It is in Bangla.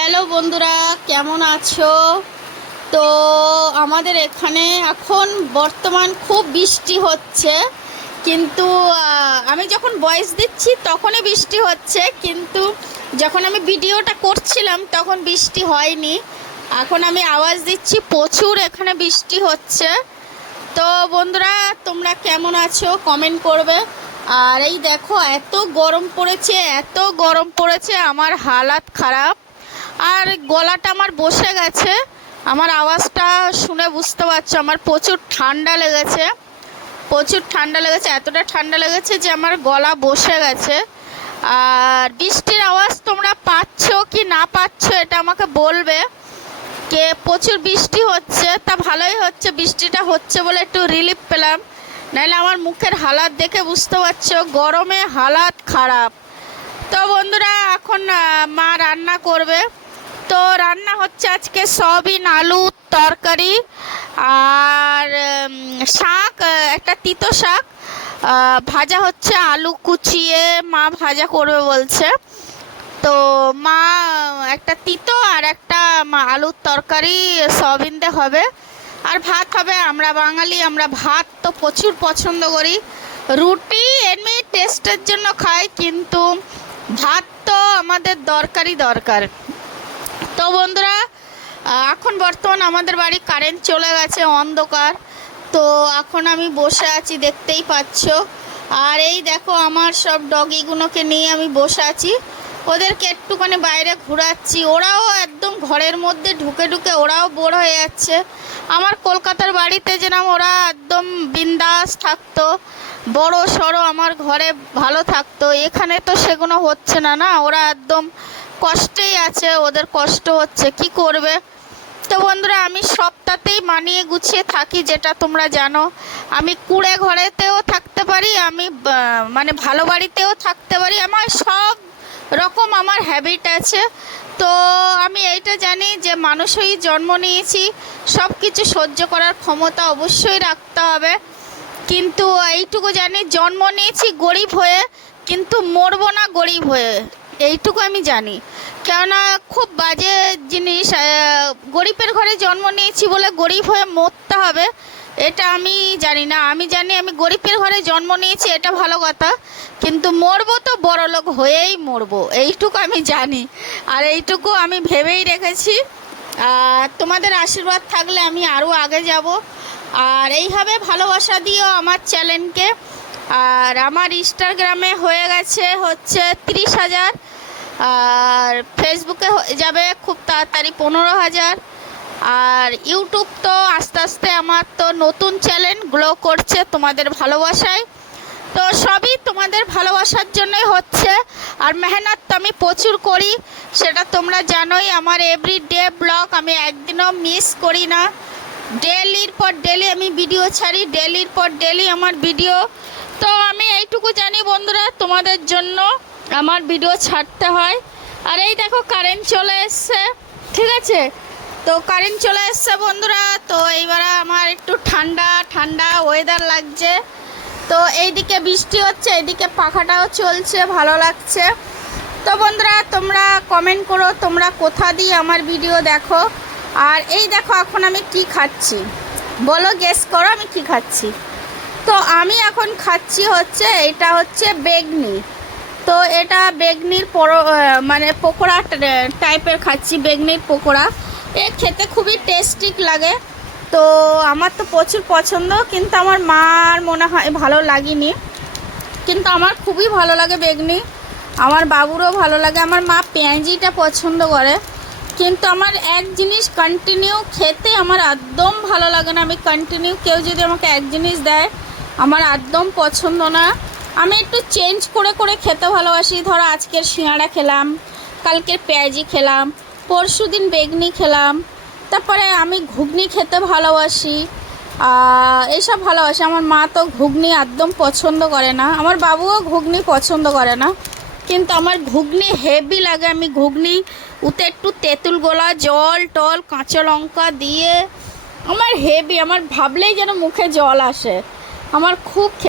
হ্যালো বন্ধুরা, কেমন আছো? তো আমাদের এখানে এখন বর্তমান খুব বৃষ্টি হচ্ছে, কিন্তু আমি যখন ভয়েস দিচ্ছি তখনই বৃষ্টি হচ্ছে, কিন্তু যখন আমি ভিডিওটা করছিলাম তখন বৃষ্টি হয়নি। এখন আমি আওয়াজ দিচ্ছি, প্রচুর এখানে বৃষ্টি হচ্ছে। তো বন্ধুরা, তোমরা কেমন আছো কমেন্ট করবে। আর এই দেখো, এত গরম পড়েছে, এত গরম পড়েছে, আমার হালাত খারাপ। আর গলাটা আমার বসে গেছে, আমার আওয়াজটা শুনে বুঝতে পারছো আমার প্রচুর ঠান্ডা লেগেছে, প্রচুর ঠান্ডা লেগেছে, এতটা ঠান্ডা লেগেছে যে আমার গলা বসে গেছে। আর বৃষ্টির আওয়াজ তোমরা পাচ্ছ কি না পাচ্ছ এটা আমাকে বলবে। কে প্রচুর বৃষ্টি হচ্ছে, তা ভালোই হচ্ছে, বৃষ্টিটা হচ্ছে বলে একটু রিলিফ পেলাম, নাহলে আমার মুখের হালাত দেখে বুঝতে পারছো গরমে হালাত খারাপ। তো বন্ধুরা, এখন মা রান্না করবে। তো রান্না হচ্ছে আজকে সয়াবিন আলু তরকারি আর শাক, একটা তিতো শাক ভাজা হচ্ছে, আলু কুচিয়ে মা ভাজা করবে বলছে। তো মা একটা তিতো আর একটা আলুর তরকারি সয়াবিন দিয়ে হবে, আর ভাত হবে। আমরা বাঙালি, আমরা ভাত তো প্রচুর পছন্দ করি। রুটি এমনি টেস্টের জন্য খাই, কিন্তু ভাত তো আমাদের দরকারই দরকার। তো বন্ধুরা, এখন বর্তমান আমাদের বাড়ি কারেন্ট চলে গেছে, অন্ধকার। তো এখন আমি বসে আছি, দেখতেই পাচ্ছ। আর এই দেখো, আমার সব ডগিগুলোকে নিয়ে আমি বসে আছি, ওদেরকে একটুখানি বাইরে ঘোরাচ্ছি। ওরাও একদম ঘরের মধ্যে ঢুকে ঢুকে ওরাও বোর হয়ে যাচ্ছে। আমার কলকাতার বাড়িতে যেরকম ওরা একদম বিন্দাস থাকতো, বড় সড়ো আমার ঘরে ভালো থাকতো, এখানে তো সেগুলো হচ্ছে না, না, ওরা একদম কষ্টেই আছে, ওদের কষ্ট হচ্ছে, কি করবে। তো বন্ধুরা, আমি সবটাতেই মানিয়ে গুছিয়ে থাকি, যেটা তোমরা জানো। আমি কুঁড়ে ঘরেতেও থাকতে পারি, আমি মানে ভালো বাড়িতেও থাকতে পারি, আমার সব রকম আমার হ্যাবিট আছে। তো আমি এইটা জানি যে মানুষ হয়েই জন্ম নিয়েছি, সব কিছু সহ্য করার ক্ষমতা অবশ্যই রাখতে হবে। কিন্তু এইটুকু জানি, জন্ম নিয়েছি গরিব হয়ে, কিন্তু মরবো না গরিব হয়ে, এইটুকু আমি জানি। কেননা খুব বাজে জিনিস, গরিবের ঘরে জন্ম নিয়েছি বলে গরিব হয়ে মরতে হবে, এটা আমি জানি না। আমি জানি আমি গরিবের ঘরে জন্ম নিয়েছি, এটা ভালো কথা, কিন্তু মরবো তো বড়লোক হয়েই মরবো, এইটুকু আমি জানি, আর এইটুকু আমি ভেবেই রেখেছি। আর তোমাদের আশীর্বাদ থাকলে আমি আরও আগে যাব। আর এইভাবে ভালোবাসা দিও আমার চ্যানেলকে। আর আমার ইনস্টাগ্রামে হয়ে গেছে হচ্ছে 30,000, আর ফেসবুকে যাবে খুব তাড়াতাড়ি 15,000, আর ইউটিউব তো আস্তে আস্তে আমার তো নতুন চ্যানেল গ্রো করছে তোমাদের ভালোবাসায়। তো সবই তোমাদের ভালোবাসার জন্যই হচ্ছে। আর মেহনত তো আমি প্রচুর করি, সেটা তোমরা জানোই। আমার এভরিডে ব্লগ আমি একদিনও মিস করি না, ডেলির পর ডেলি আমি ভিডিও ছাড়ি, ডেলির পর ডেলি আমার ভিডিও। তো আমি এইটুকু জানি বন্ধুরা, তোমাদের জন্য আমার ভিডিও ছাড়তে হয়। আর এই দেখো, কারেন্ট চলে এসছে, ঠিক আছে। তো কারেন্ট চলে এসছে বন্ধুরা। তো এইবার আমার একটু ঠান্ডা ঠান্ডা ওয়েদার লাগছে। তো এইদিকে বৃষ্টি হচ্ছে, এইদিকে পাখাটাও চলছে, ভালো লাগছে। তো বন্ধুরা, তোমরা কমেন্ট করো তোমরা কোথা দিয়ে আমার ভিডিও দেখো। আর এই দেখো, এখন আমি কি খাচ্ছি বলো, গেস করো আমি কি খাচ্ছি। তো আমি এখন খাচ্ছি হচ্ছে, এটা হচ্ছে বেগনি। তো এটা বেগনির মানে পকোড়া টাইপের খাচ্ছি, বেগনির পকোড়া। এ খেতে খুবই টেস্টি লাগে। তো আমার তো প্রচুর পছন্দ, কিন্তু আমার মার মনে হয় ভালো লাগেনি, কিন্তু আমার খুবই ভালো লাগে বেগনি, আমার বাবুরও ভালো লাগে। আমার মা পেঁয়াজিটা পছন্দ করে, কিন্তু আমার এক জিনিস কন্টিনিউ খেতে আমার একদম ভালো লাগে না। আমি কন্টিনিউ কেউ যদি আমাকে এক জিনিস দেয়, আমার একদম পছন্দ না। আমি একটু চেঞ্জ করে করে খেতে ভালোবাসি। ধরো আজকের সিঙাড়া খেলাম, কালকের পেঁয়াজি খেলাম, পরশু দিন বেগনি খেলাম, তারপরে আমি ঘুগনি খেতে ভালোবাসি, এইসব ভালোবাসি। আমার মা তো ঘুগনি একদম পছন্দ করে না, আমার বাবুও ঘুগনি পছন্দ করে না, কিন্তু আমার ঘুগনি হেভি লাগে। আমি ঘুগনি উতে একটু তেঁতুল গোলা জল টল কাঁচা লঙ্কা দিয়ে আমার হেভি, আমার ভাবলেই যেন মুখে জল আসে, আমার খুব